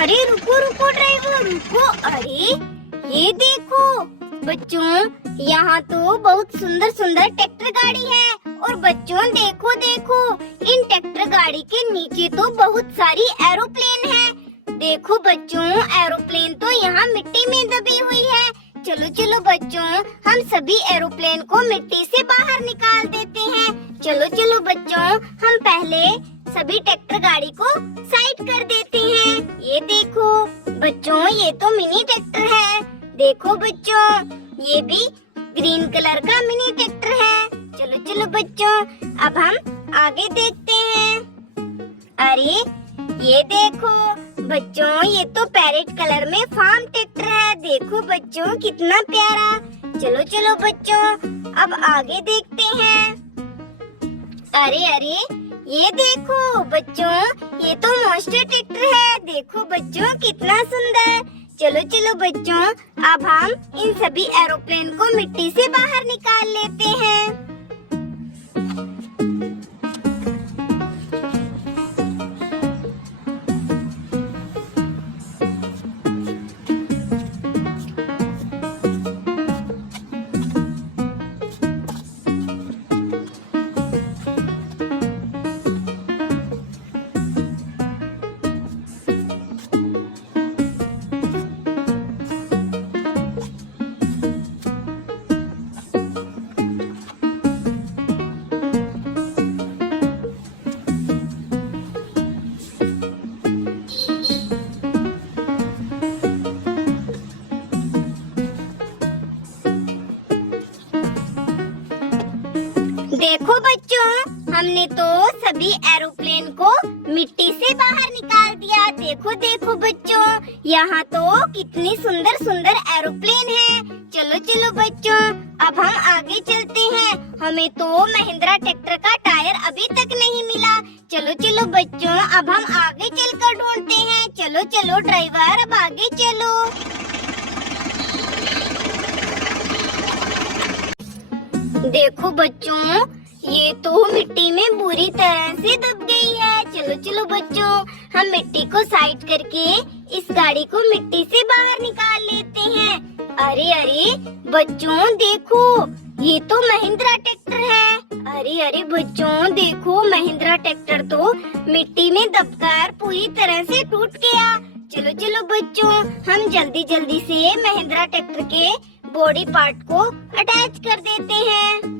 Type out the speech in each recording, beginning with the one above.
अरे रुको रुको ड्राइवर रुको। अरे ये देखो बच्चों, यहाँ तो बहुत सुंदर सुंदर ट्रैक्टर गाड़ी है। और बच्चों देखो देखो, इन ट्रैक्टर गाड़ी के नीचे तो बहुत सारी एरोप्लेन है। देखो बच्चों, एरोप्लेन तो यहाँ मिट्टी में दबी हुई है। चलो चलो बच्चों, हम सभी एरोप्लेन को मिट्टी से बाहर निकाल देते हैं। चलो चलो बच्चों, हम पहले सभी ट्रैक्टर गाड़ी को साइड कर देते हैं। ये देखो बच्चों, ये तो मिनी ट्रैक्टर है। देखो बच्चों, ये भी ग्रीन कलर का मिनी ट्रैक्टर है। चलो चलो बच्चों, अब हम आगे देखते हैं। अरे ये देखो बच्चों, ये तो पैरेट कलर में फार्म ट्रैक्टर है। देखो बच्चों कितना प्यारा। चलो चलो बच्चों, अब आगे देखते हैं। अरे अरे ये देखो बच्चों, ये तो मॉन्स्टर ट्रैक्टर है। देखो बच्चों कितना सुंदर। चलो चलो बच्चों, अब हम इन सभी एरोप्लेन को मिट्टी से बाहर निकाल लेते हैं। देखो बच्चों, हमने तो सभी एरोप्लेन को मिट्टी से बाहर निकाल दिया। देखो देखो बच्चों, यहाँ तो कितनी सुंदर सुंदर एरोप्लेन है। चलो चलो बच्चों, अब हम आगे चलते हैं। हमें तो महिंद्रा ट्रैक्टर का टायर अभी तक नहीं मिला। चलो चलो बच्चों, अब हम आगे चलकर ढूंढते हैं। चलो चलो ड्राइवर, अब आगे चलो। देखो बच्चों, ये तो मिट्टी में बुरी तरह से दब गई है। चलो चलो बच्चों, हम मिट्टी को साइड करके इस गाड़ी को मिट्टी से बाहर निकाल लेते हैं। अरे अरे बच्चों देखो, ये तो महिंद्रा ट्रैक्टर है। अरे अरे बच्चों देखो, महिंद्रा ट्रैक्टर तो मिट्टी में दबकर पूरी तरह से टूट गया। चलो चलो बच्चों, हम जल्दी जल्दी से महिंद्रा ट्रैक्टर के बॉडी पार्ट को अटैच कर देते हैं।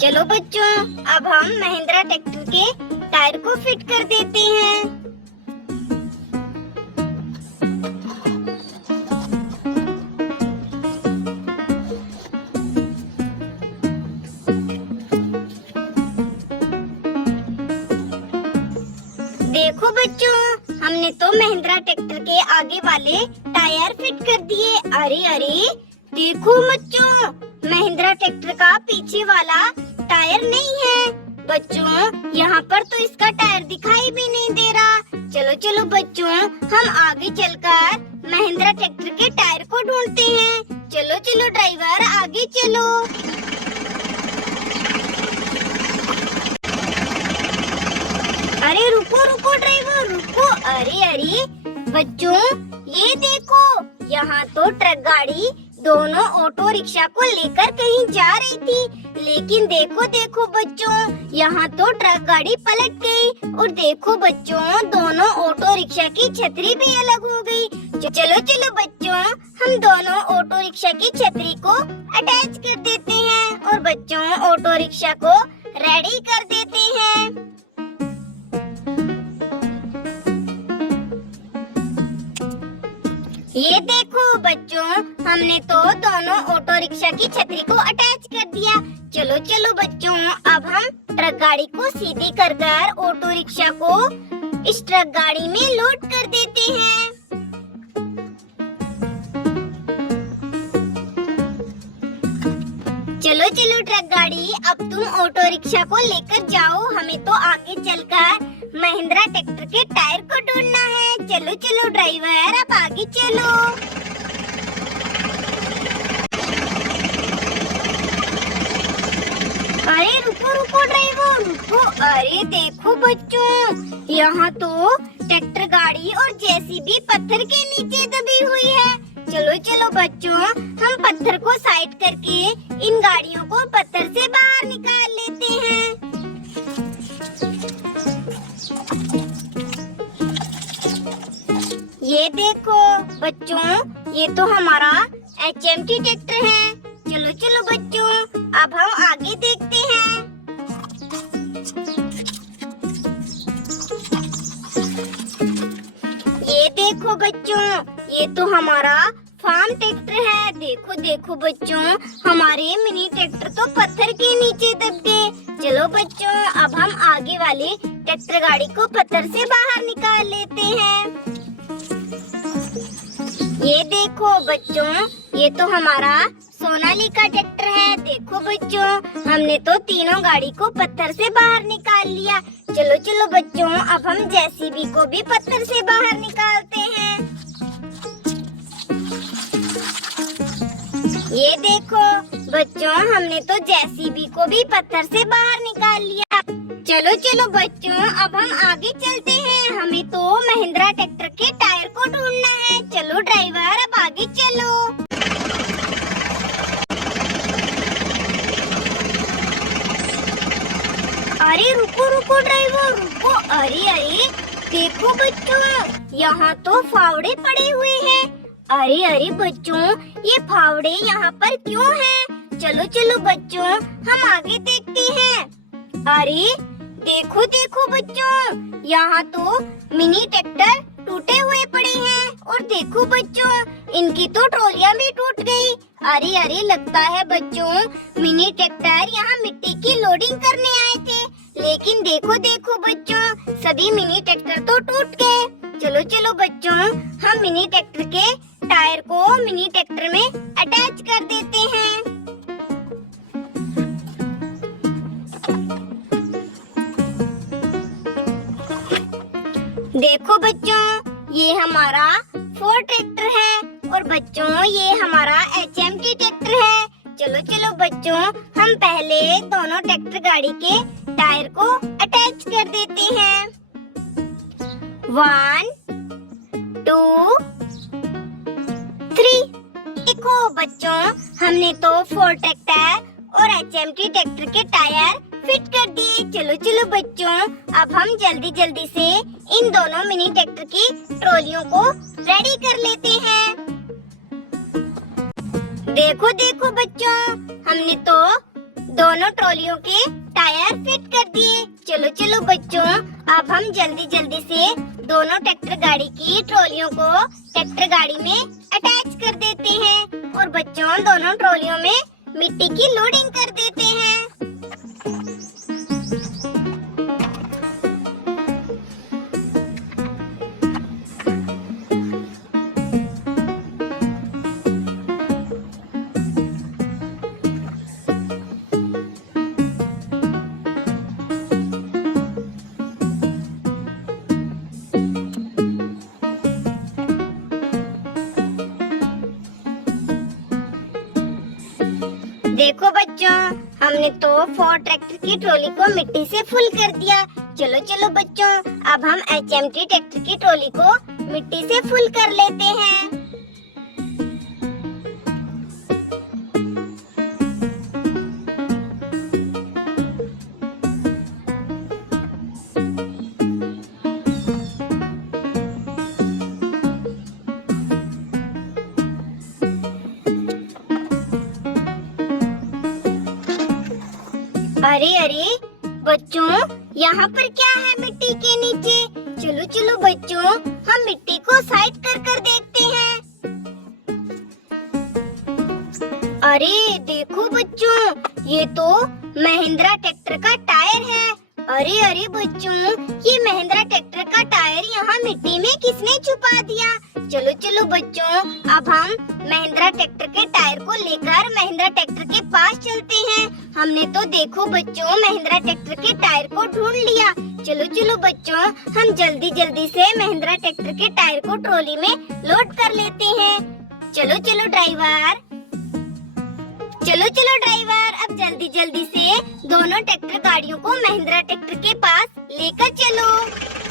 चलो बच्चों, अब हम महिंद्रा ट्रैक्टर के टायर को फिट कर देते हैं। देखो बच्चों, हमने तो महिंद्रा ट्रैक्टर के आगे वाले टायर फिट कर दिए। अरे अरे देखो बच्चों, महिंद्रा ट्रैक्टर का पीछे वाला टायर नहीं है। बच्चों यहाँ पर तो इसका टायर दिखाई भी नहीं दे रहा। चलो चलो बच्चों, हम आगे चलकर महिंद्रा ट्रैक्टर के टायर को ढूंढते हैं। चलो चलो ड्राइवर, आगे चलो। अरे रुको रुको ड्राइवर रुको। अरे अरे बच्चों ये देखो, यहाँ तो ट्रक गाड़ी दोनों ऑटो रिक्शा को लेकर कहीं जा रही थी। लेकिन देखो देखो बच्चों, यहाँ तो ट्रक गाड़ी पलट गई। और देखो बच्चों, दोनों ऑटो रिक्शा की छतरी भी अलग हो गई। चलो चलो बच्चों, हम दोनों ऑटो रिक्शा की छतरी को अटैच कर देते हैं और बच्चों ऑटो रिक्शा को रेडी कर देते हैं। ये देखो बच्चों, हमने तो दोनों ऑटो रिक्शा की छतरी को अटैच कर दिया। चलो चलो बच्चों, अब हम ट्रक गाड़ी को सीधी कर ऑटो रिक्शा को इस ट्रक गाड़ी में लोड कर देते हैं। चलो चलो ट्रक गाड़ी, अब तुम ऑटो रिक्शा को लेकर जाओ। हमें तो आगे चलकर महिंद्रा ट्रैक्टर के टायर को ढूंढना है। चलो चलो ड्राइवर, अब आगे चलो। अरे रुको रुको ड्राइवर रुको। अरे देखो बच्चों, यहाँ तो ट्रैक्टर गाड़ी और जेसीबी पत्थर के नीचे दबी हुई है। चलो चलो बच्चों, हम पत्थर को साइड करके इन गाड़ियों को पत्थर से बाहर निकाल लेते हैं। ये देखो बच्चों, ये तो हमारा HMT ट्रैक्टर है। चलो चलो बच्चों, अब हम आगे देखते हैं। ये देखो बच्चों, ये तो हमारा फार्म ट्रैक्टर है। देखो देखो बच्चों, हमारे मिनी ट्रैक्टर तो पत्थर के नीचे दब गए। चलो बच्चों, अब हम आगे वाली ट्रैक्टर गाड़ी को पत्थर से बाहर निकाल लेते हैं। ये देखो बच्चों, ये तो हमारा सोनालिका ट्रैक्टर है। देखो बच्चों, हमने तो तीनों गाड़ी को पत्थर से बाहर निकाल लिया। चलो चलो बच्चों, अब हम जेसीबी को भी पत्थर से बाहर निकालते हैं। ये देखो बच्चों, हमने तो जेसीबी को भी पत्थर से बाहर निकाल लिया। चलो चलो बच्चों, अब हम आगे चलते हैं। हमें तो महिंद्रा ट्रैक्टर के टायर को ढूंढना है। चलो ड्राइवर, अब आगे चलो। अरे रुको रुको ड्राइवर रुको। अरे अरे देखो बच्चों, यहाँ तो फावड़े पड़े हुए हैं। अरे अरे बच्चों, ये फावड़े यहाँ पर क्यों हैं? चलो चलो बच्चों, हम आगे देखते हैं। अरे देखो देखो बच्चों, यहाँ तो मिनी ट्रैक्टर टूटे हुए पड़े हैं। और देखो बच्चों, इनकी तो ट्रॉलियाँ भी टूट गई। अरे अरे लगता है बच्चों, मिनी ट्रैक्टर यहाँ मिट्टी की लोडिंग करने आए थे। लेकिन देखो देखो बच्चों, सभी मिनी ट्रैक्टर तो टूट गए। चलो चलो बच्चों, हम मिनी ट्रैक्टर के टायर को मिनी ट्रैक्टर में अटैच कर देते हैं। देखो बच्चों, ये हमारा फोर्ड ट्रैक्टर है और बच्चों ये हमारा HMT ट्रैक्टर है। चलो चलो बच्चों, हम पहले दोनों ट्रैक्टर गाड़ी के टायर को अटैच कर देते हैं। 1 2 3। देखो बच्चों, हमने तो फोर्ड ट्रैक्टर और HMT ट्रैक्टर के टायर फिट कर दिए। चलो चलो बच्चों, अब हम जल्दी जल्दी से इन दोनों मिनी ट्रैक्टर की ट्रॉलियों को रेडी कर लेते हैं। देखो देखो बच्चों, हमने तो दोनों ट्रॉलियों के टायर फिट कर दिए। चलो चलो बच्चों, अब हम जल्दी जल्दी से दोनों ट्रैक्टर गाड़ी की ट्रॉलियों को ट्रैक्टर गाड़ी में अटैच कर देते हैं। और बच्चों, दोनों ट्रॉलियों में मिट्टी की लोडिंग कर देते हैं। देखो बच्चों, हमने तो फोर्ड ट्रैक्टर की ट्रॉली को मिट्टी से फुल कर दिया। चलो चलो बच्चों, अब हम HMT ट्रैक्टर की ट्रॉली को मिट्टी से फुल कर लेते हैं। अरे अरे बच्चों, यहाँ पर क्या है मिट्टी के नीचे? चलो चलो बच्चों, हम मिट्टी को साइड कर कर देखते हैं। अरे देखो बच्चों, ये तो महिंद्रा ट्रैक्टर का टायर है। अरे अरे बच्चों, ये महिंद्रा ट्रैक्टर का टायर यहाँ मिट्टी में किसने छुपा दिया? चलो चलो बच्चों, अब हम महिंद्रा ट्रैक्टर के टायर को लेकर महिंद्रा ट्रैक्टर के पास चलते हैं। हमने तो देखो बच्चों, महिंद्रा ट्रैक्टर के टायर को ढूंढ लिया। चलो चलो बच्चों, हम जल्दी जल्दी से महिंद्रा ट्रैक्टर के टायर को ट्रॉली में लोड कर लेते हैं। चलो चलो ड्राइवर, अब जल्दी जल्दी से दोनों ट्रैक्टर गाड़ियों को महिंद्रा ट्रैक्टर के पास लेकर चलो।